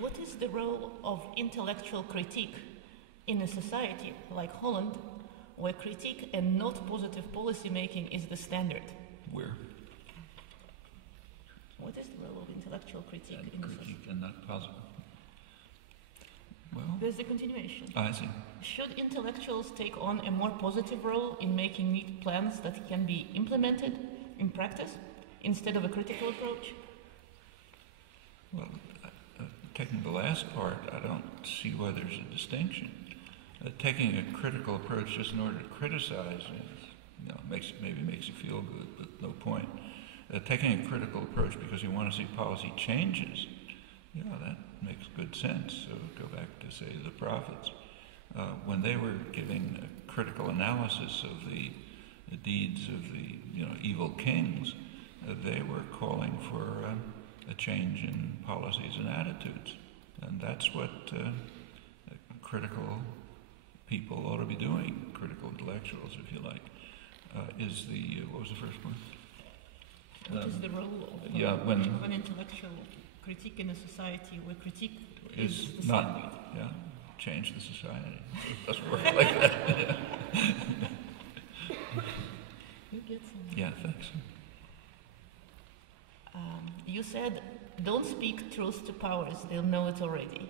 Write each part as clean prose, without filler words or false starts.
What is the role of intellectual critique in a society like Holland, where critique and not positive policy making is the standard? Where? What is the role of intellectual critique And in a critique society? and not positive. Well, There's the continuation. I see. Should intellectuals take on a more positive role in making neat plans that can be implemented in practice instead of a critical approach? Well, taking the last part, I don't see why there's a distinction. Taking a critical approach just in order to criticize maybe makes you feel good, but no point. Taking a critical approach because you want to see policy changes, that makes good sense. So go back to, say, the prophets. When they were giving a critical analysis of the deeds of the evil kings, they were calling for a change in policies and attitudes. And that's what critical people ought to be doing, critical intellectuals, if you like. What was the first one? What is the role of an intellectual critique in a society where critique is the not, standard? Change the society. It doesn't work like that. You get some. Yeah, thanks. You said, don't speak truth to powers, they'll know it already.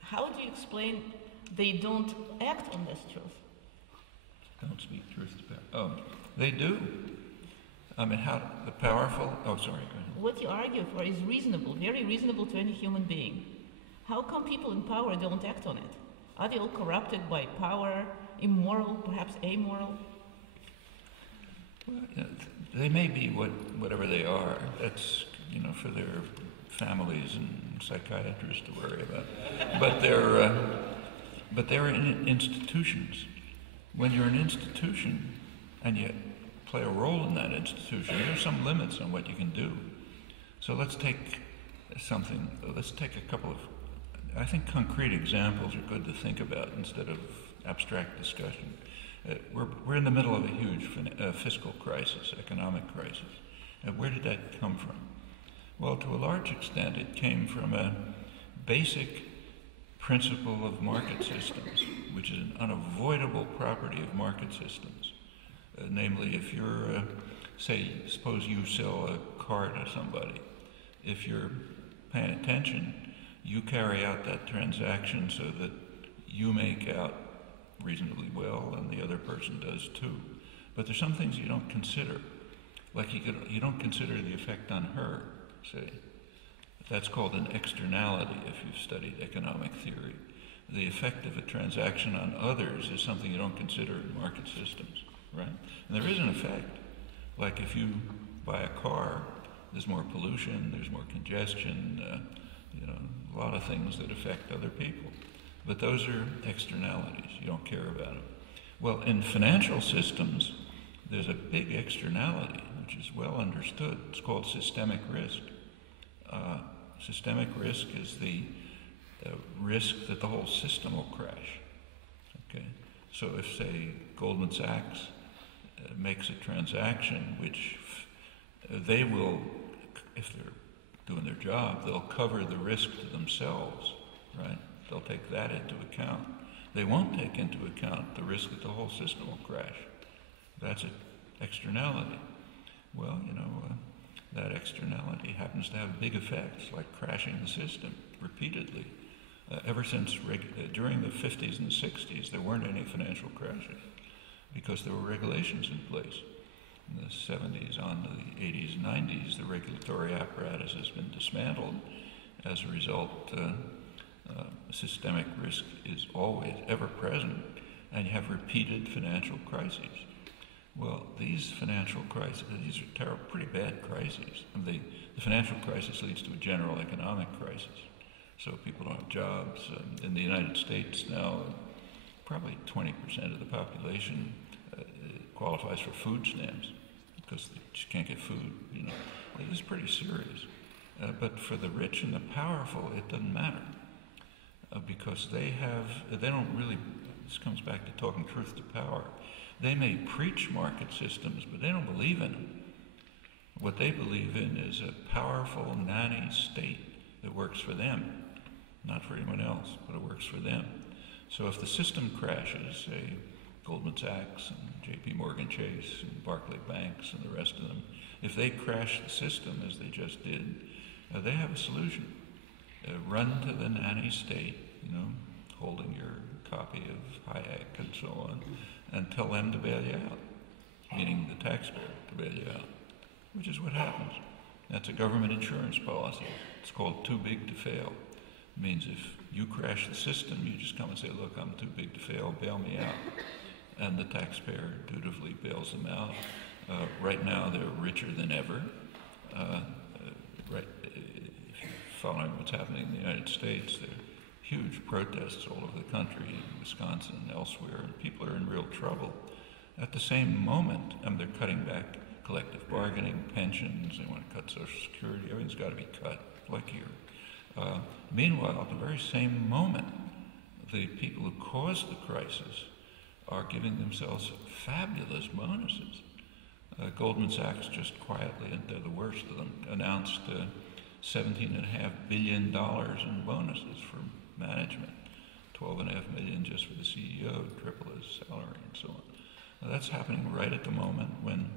How do you explain they don't act on this truth? Don't speak truth to power. Oh, they do. I mean, how the powerful... Oh, sorry, go ahead. What you argue for is reasonable, very reasonable to any human being. How come people in power don't act on it? Are they all corrupted by power, immoral, perhaps amoral? Well, they may be whatever they are. That's, for their families and psychiatrists to worry about. But they're in institutions. When you're an institution and you play a role in that institution, there's some limits on what you can do. So let's take a couple of, I think concrete examples are good to think about instead of abstract discussion. We're in the middle of a huge fiscal crisis, economic crisis. Where did that come from? Well, to a large extent, it came from a basic principle of market systems, which is an unavoidable property of market systems. Namely, if you're, suppose you sell a car to somebody. If you're paying attention, you carry out that transaction so that you make out reasonably well and the other person does too. But there's some things you don't consider. Like you don't consider the effect on her, say. That's called an externality if you've studied economic theory. The effect of a transaction on others is something you don't consider in market systems, right? And there is an effect. Like if you buy a car, there's more pollution, there's more congestion, a lot of things that affect other people. But those are externalities. You don't care about them. Well, in financial systems, there's a big externality, which is well understood. It's called systemic risk. Systemic risk is the risk that the whole system will crash. Okay, so if, say, Goldman Sachs makes a transaction, which they will, if they're doing their job, they'll cover the risk to themselves, right? They'll take that into account. They won't take into account the risk that the whole system will crash. That's an externality. Well, that externality happens to have big effects, like crashing the system repeatedly. Ever since during the 50s and 60s, there weren't any financial crashes because there were regulations in place. In the 70s on to the 80s and 90s, the regulatory apparatus has been dismantled. As a result, systemic risk is always ever present, and you have repeated financial crises. Well, these financial crises, these are pretty bad crises. And the financial crisis leads to a general economic crisis. So people don't have jobs. In the United States now, probably 20% of the population qualifies for food stamps because they just can't get food. It is pretty serious. But for the rich and the powerful, it doesn't matter because they don't really, this comes back to talking truth to power. They may preach market systems, but they don't believe in them. What they believe in is a powerful nanny state that works for them. not for anyone else, but it works for them. So if the system crashes, say Goldman Sachs and JP Morgan Chase and Barclay Banks and the rest of them, if they crash the system as they just did, they have a solution. Run to the nanny state, holding your copy of Hayek and so on, and tell them to bail you out, meaning the taxpayer to bail you out, which is what happens. That's a government insurance policy. It's called too big to fail. It means if you crash the system, you just come and say, look, I'm too big to fail, bail me out. And the taxpayer dutifully bails them out. Right now, they're richer than ever. If you're following what's happening in the United States, there are huge protests all over the country, in Wisconsin and elsewhere, and people are in real trouble. At the same moment, they're cutting back collective bargaining, pensions, they want to cut Social Security, everything's got to be cut, like here. Meanwhile, at the very same moment, the people who caused the crisis are giving themselves fabulous bonuses. Goldman Sachs just quietly, and they're the worst of them, announced $17.5 billion in bonuses for management, $12.5 million just for the CEO, triple his salary, and so on. Now, that's happening right at the moment when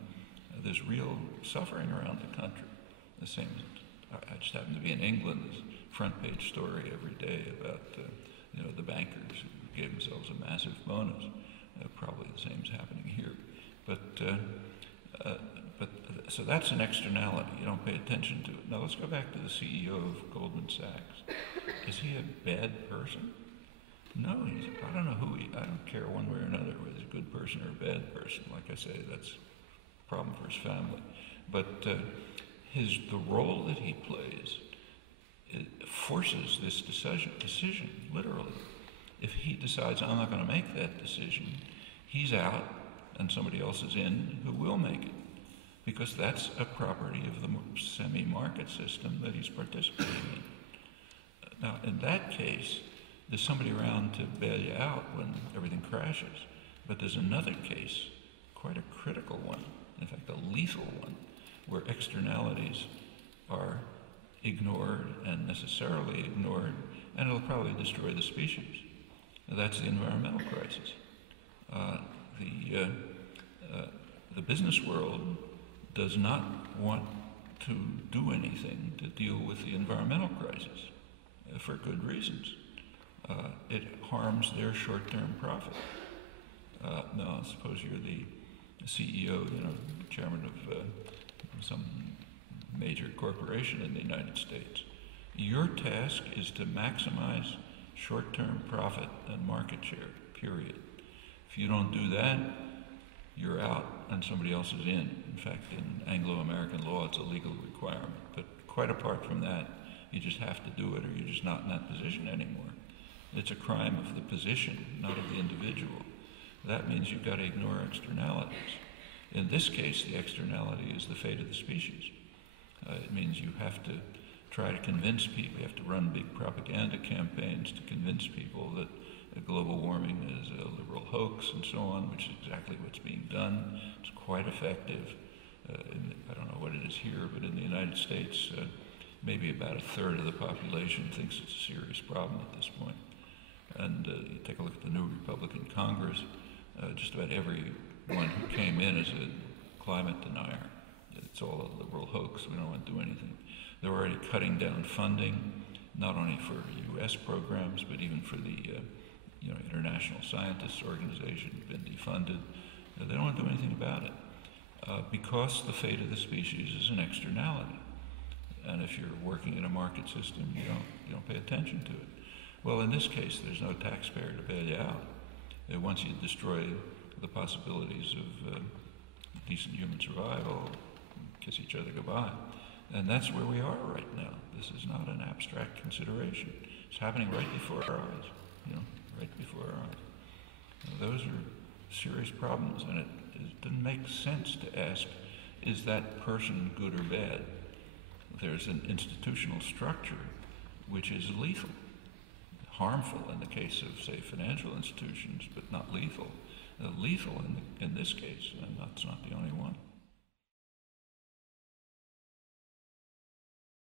there's real suffering around the country. The same, I just happen to be in England. There's a front page story every day about the bankers who gave themselves a massive bonus. Probably the same is happening here, but so that's an externality. You don't pay attention to it. Now let's go back to the CEO of Goldman Sachs. Is he a bad person? No, I don't know who I don't care one way or another whether he's a good person or a bad person. Like I say, that's a problem for his family. But the role that he plays, it forces this decision, literally. If he decides, I'm not going to make that decision, he's out and somebody else is in who will make it. Because that's a property of the semi-market system that he's participating in. Now, in that case, there's somebody around to bail you out when everything crashes. But there's another case, quite a critical one, in fact, a lethal one, where externalities are ignored and necessarily ignored, and it'll probably destroy the species. That's the environmental crisis. The business world does not want to do anything to deal with the environmental crisis for good reasons. It harms their short-term profit. Now, suppose you're the CEO, chairman of some major corporation in the United States. Your task is to maximize short-term profit and market share, period. If you don't do that, you're out and somebody else is in. In fact, in Anglo-American law, it's a legal requirement. But quite apart from that, you just have to do it or you're just not in that position anymore. It's a crime of the position, not of the individual. That means you've got to ignore externalities. In this case, the externality is the fate of the species. It means you have to try to convince people, you have to run big propaganda campaigns to convince people that global warming is a liberal hoax and so on, which is exactly what's being done. It's quite effective. I don't know what it is here, but in the United States, maybe about a third of the population thinks it's a serious problem at this point. And you take a look at the new Republican Congress, just about everyone who came in as a climate denier. It's all a liberal hoax. We don't want to do anything. They're already cutting down funding, not only for U.S. programs, but even for the International Scientists Organization, been defunded. They don't want to do anything about it because the fate of the species is an externality. And if you're working in a market system, you don't pay attention to it. Well, in this case, there's no taxpayer to bail you out. Once you destroy the possibilities of decent human survival, kiss each other goodbye. And that's where we are right now. This is not an abstract consideration. It's happening right before our eyes, right before our eyes. Those are serious problems, and it doesn't make sense to ask, is that person good or bad? There's an institutional structure which is lethal, harmful in the case of, say, financial institutions, but not lethal. Lethal in this case, and that's not the only one.